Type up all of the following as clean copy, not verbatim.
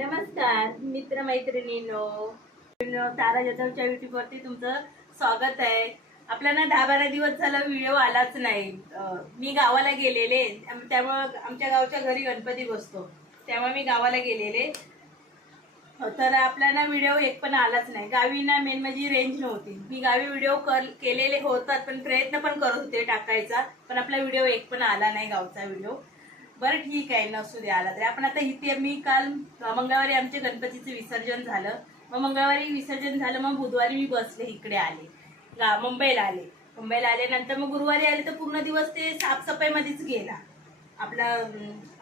नमस्कार मित्रमैत्रिणींनो, तारा जाधवच्या युट्यूबवरती तुमचं स्वागत आहे. आपल्याला 10-12 दिवस झाला व्हिडिओ आलाच नाही. मी गावाला गेलेले, त्यामुळे आमच्या गावच्या घरी गणपती बसतो, त्यामुळे मी गावाला गेलेले, तर आपल्याला व्हिडिओ एक पण आलाच नाही. गावी ना मेन म्हणजे रेंज नव्हती. मी गावी व्हिडिओ केलेले होतात, पण प्रयत्न पण करत होते टाकायचा, पण आपला व्हिडिओ एक पण आला नाही गावचा व्हिडिओ. बरं ठीक आहे, नसू दे आला तरी. आपण आता इथे मी काल मंगळवारी आमचे गणपतीचं विसर्जन झालं, मग मंगळवारी विसर्जन झालं, मग बुधवारी मी बसले इकडे आले, मुंबईला आल्यानंतर मग गुरुवारी आले, तर पूर्ण दिवस ते साफसफाईमध्येच गेला. आपला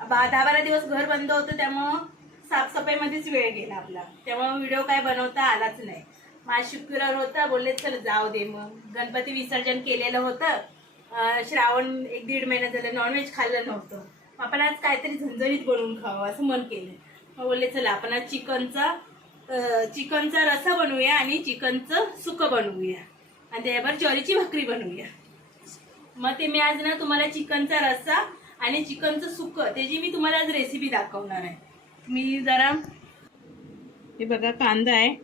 10-12 दिवस घर बंद होतं, त्यामुळं साफसफाईमध्येच वेळ गेला आपला, त्यामुळे व्हिडिओ काय बनवता आलाच नाही. माझा शुक्रवार होता, बोलले चल जाऊ दे. मग गणपती विसर्जन केलेलं होतं, श्रावण 1-1.5 महिना झालं नॉनव्हेज खाल्लं नव्हतं. आपण आज काहीतरी झणझणीत बनवून खावं असं मन केलं. मग बोलले चला आपण आज चिकनचा रस्सा बनवूया आणि चिकनचं सुकं बनवूया आणि त्याच्यावर ज्वारीची भाकरी बनवूया. मग ते मी आज ना तुम्हाला चिकनचा रस्सा आणि चिकनचं सुकं त्याची मी तुम्हाला आज रेसिपी दाखवणार आहे. मी जरा हे बघा, कांदा आहे,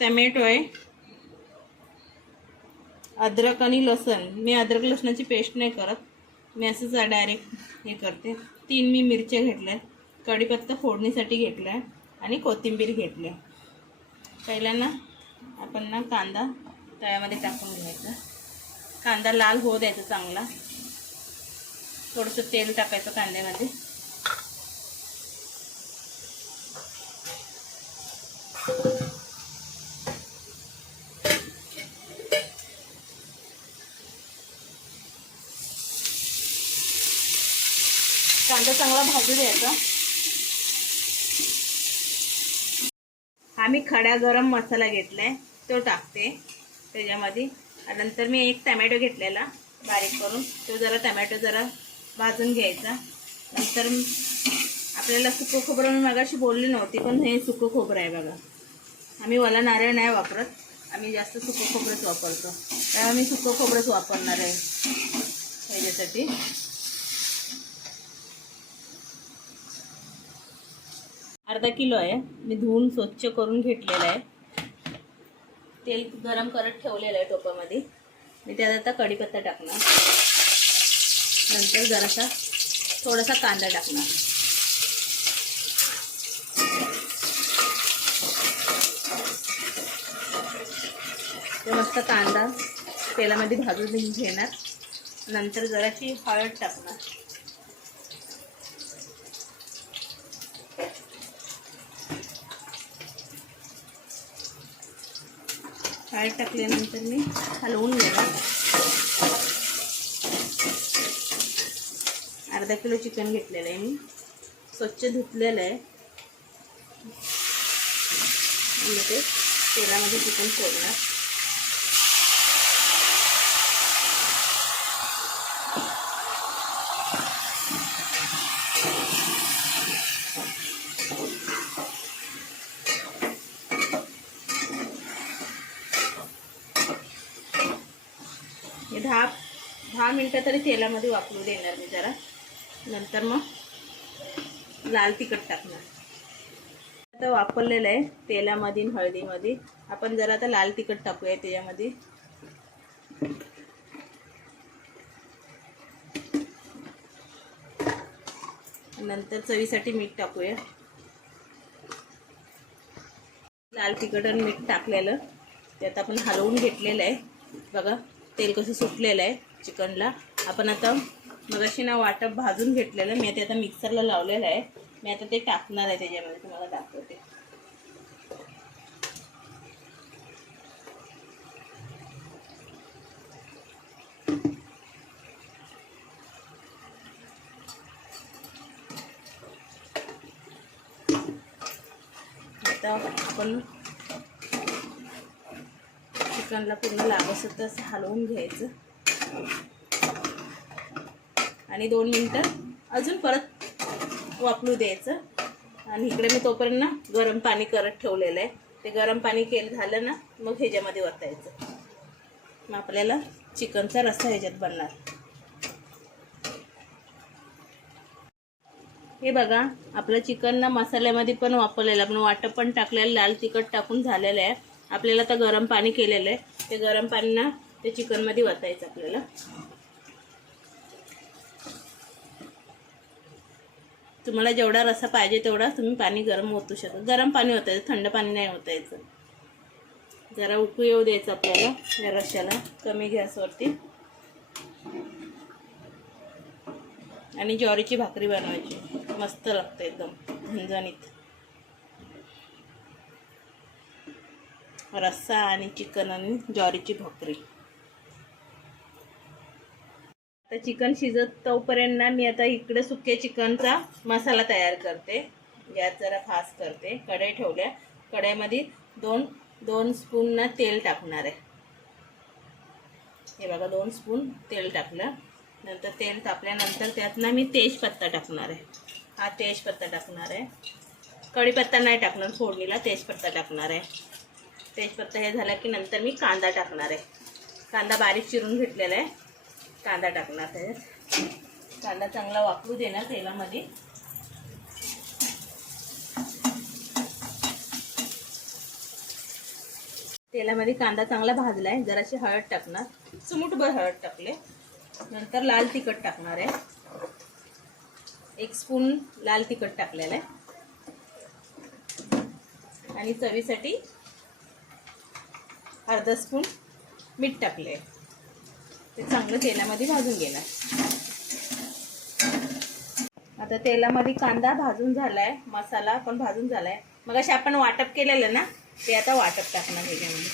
टमॅटो आहे, अद्रक आणि लसण. मी अद्रक लसणाची पेस्ट नाही करत, मी असंच डायरेक्ट हे करते. 3 मी मिरच्या घेतल्या, कढीपत्ता फोडणीसाठी घेतलाय आणि कोथिंबीर घेतली. पहिला ना आपण ना कांदा तव्यामध्ये टाकून घ्यायचा. कांदा लाल होऊ द्यायचा चांगला. थोडंसं तेल टाकायचं कांद्यामध्ये. कांदा चांगला भाजू द्यायचा. आम्ही खडा गरम मसाला घेतलाय, तो टाकते त्याच्यामध्ये. नंतर मी एक टमॅटो घेतलेला बारीक करून, तो टमॅटो जरा भाजून घ्यायचा. नंतर आपल्याला सुकं खोबरं, मी मगाशी बोलली नव्हती, पण हे सुकं खोबरं आहे बघा. आम्ही वाला नारळ नाही वापरत, आम्ही जास्त सुकं खोबरंच वापरतो, त्यामुळे मी सुकं खोबरंच वापरणार आहे ह्याच्यासाठी. अर्धा किलो आहे, मी धुवून स्वच्छ करून घेतलेलं आहे. तेल गरम करत ठेवलेलं आहे टोपामध्ये. मी त्यात आता कढीपत्ता टाकणार, नंतर थोडासा कांदा टाकणार. ते मस्त कांदा तेलामध्ये भाजून घेणार. नंतर जराशी हळद टाकणार. हळद टाकल्यानंतर मी हलवून घेणार. अर्धा किलो चिकन घेतलेलं आहे, मी स्वच्छ धुतलेलं आहे. ते तेलामध्ये चिकन फोडणार. हे 10 मिनटं तरी तेलामध्ये वापरू देणार मी जरा. नंतर मग लाल तिखट टाकणार. आता वापरलेलं आहे तेलामध्ये हळदीमध्ये. आपण जरा आता लाल तिखट टाकूया त्याच्यामध्ये. नंतर चवीसाठी मीठ टाकूया. लाल तिखट आणि मीठ टाकलेलं त्यात आपण हलवून घेतलेलं आहे बघा. तेल कसं सुटलेलं आहे चिकनला. आपण आता मगाशी ना वाटप भाजून घेतलेलं, मी आता मिक्सरला लावलेलं आहे. मी आता ते टाकणार आहे त्याच्यामध्ये, तुम्हाला दाखवते. आता आपण चिकनला पूर्ण लागत तसं हलवून घ्यायचं आणि 2 मिनटं अजून परत वापरू द्यायचं. आणि इकडे मी तोपर्यंत ना गरम पाणी करत ठेवलेलं आहे. ते गरम पाणी झालं ना, मग ह्याच्यामध्ये वतायचं. मग आपल्याला चिकनचा रस्सा ह्याच्यात बनणार. हे बघा आपलं चिकन ना मसाल्यामध्ये पण वापरलेलं, आपण वाटप पण टाकलेलं, लाल तिखट टाकून झालेलं आहे. आपल्याला आता गरम पाणी केलेलं आहे, ते गरम पाणी ना ते चिकनमध्ये वतायचं आपल्याला. तुम्हाला जेवढा रस्सा पाहिजे तेवढा तुम्ही पाणी गरम ओतू शकता. गरम पाणी ओतायचं, थंड पाणी नाही ओतायचं. जरा उकळी येऊ द्यायचं आपल्याला या रश्श्याला कमी गॅसवरती. आणि ज्वारीची भाकरी बनवायची, मस्त लागते एकदम झणझणीत. रस्सा आणि चिकन आणि ज्वारीची भाकरी. आता चिकन शिजत तोपर्यंत ना मी आता इकडे सुक्या चिकनचा मसाला तयार करते. गॅस जरा फास्ट करते. कढई ठेवल्या, कढईमध्ये दोन स्पून ना तेल टाकणार आहे. हे बघा 2 स्पून तेल टाकलं. नंतर तेल तापल्यानंतर त्यात ना मी तेजपत्ता टाकणार आहे. हा तेजपत्ता टाकणार आहे. कढीपत्ता नाही टाकणार फोडणीला, तेजपत्ता टाकणार आहे. तेजपत्ता हे झाला की नंतर मी कांदा टाकणार आहे. कांदा बारीक चिरून घेतलेला आहे. कांदा टाकणार त्याच्यात. कांदा चांगला वाफरू देणार तेलामध्ये. तेलामध्ये कांदा चांगला भाजला आहे. जराशी हळद टाकणार, चिमूटभर हळद टाकले. नंतर लाल तिखट टाकणार आहे. 1 स्पून लाल तिखट टाकलेलं आहे. आणि चवीसाठी अर्धा स्पून मीठ टाकले. ते चांगलं तेलामध्ये भाजून घेणार. आता तेलामध्ये कांदा भाजून झालाय, मसाला पण भाजून झालाय. मग असे आपण वाटप केलेलं ना ते आता वाटप टाकणार ह्याच्यामध्ये.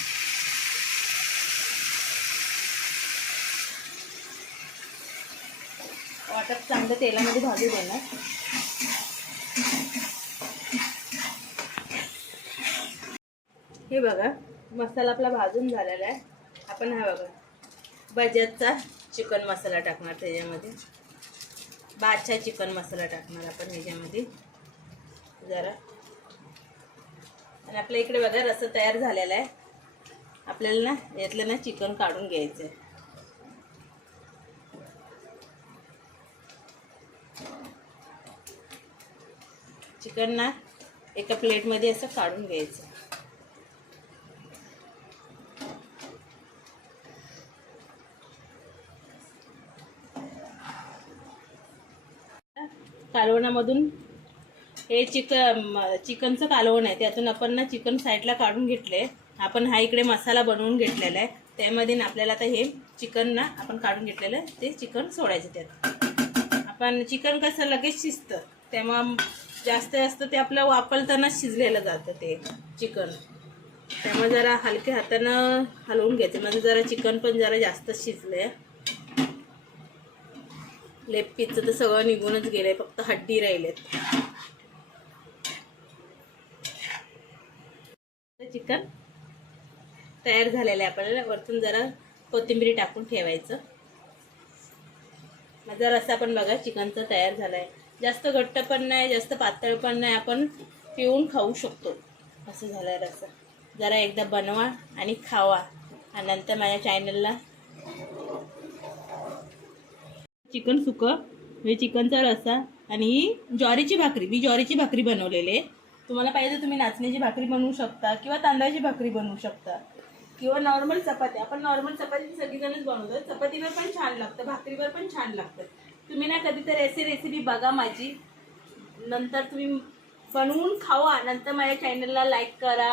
वाटप चांगलं तेलामध्ये भाजू देणार. हे बघा मसाला आपला भाजून झालेला आहे. आपण हा बघा बजाजचा चिकन मसाला टाकणार त्याच्यामध्ये. बादशाह चिकन मसाला टाकणार आपण ह्याच्यामध्ये जरा. आणि आपल्या इकडे बघा रस्सा तयार झालेला आहे. आपल्याला ना यातलं ना चिकन काढून घ्यायचं आहे. चिकन ना एका प्लेटमध्ये असं काढून घ्यायचं. कालवणामधून हे चिकनचं कालवण आहे, त्यातून आपण ना चिकन साईडला काढून घेतले. आपण हा इकडे मसाला बनवून घेतलेला आहे. त्यामध्ये आपल्याला आता हे चिकन ना आपण काढून घेतलेलं आहे ते चिकन सोडायचं त्यात. आपण चिकन कसं लगेच शिजतं, त्यामुळं जास्त ते आपलं वापरताना शिजलेलं जातं ते चिकन. त्यामुळे जरा हलक्या हातानं हलवून घ्यायचं. म्हणजे जरा चिकन पण जरा जास्त शिजलंय. लेप पिचं तर सगळं निघूनच गेलंय, फक्त हड्डी राहिलेत. चिकन तयार झालेलं आहे. आपल्याला वरतून जरा कोथिंबीर टाकून ठेवायचं. माझा रस्सा पण बघा चिकनचा तयार झालाय. जास्त घट्ट पण नाही, जास्त पातळ पण नाही, आपण पिऊन खाऊ शकतो असं झालंय रस्सा. जरा एकदा बनवा आणि खावा. आणि नंतर माझ्या चॅनलला चिकन सुकं, हे चिकनचा रस्सा आणि ज्वारीची भाकरी. मी ज्वारीची भाकरी बनवलेली आहे. तुम्हाला पाहिजे तुम्ही नाचण्याची भाकरी बनवू शकता किंवा तांदळाची भाकरी बनवू शकता किंवा नॉर्मल चपाती. आपण नॉर्मल चपाती सगळीजणच बनवतो. चपातीवर पण छान लागतं, भाकरीवर पण छान लागतं. तुम्ही ना कधीतरी अशी रेसिपी बघा माझी, नंतर तुम्ही बनवून खावा. नंतर माझ्या चॅनलला लाईक करा.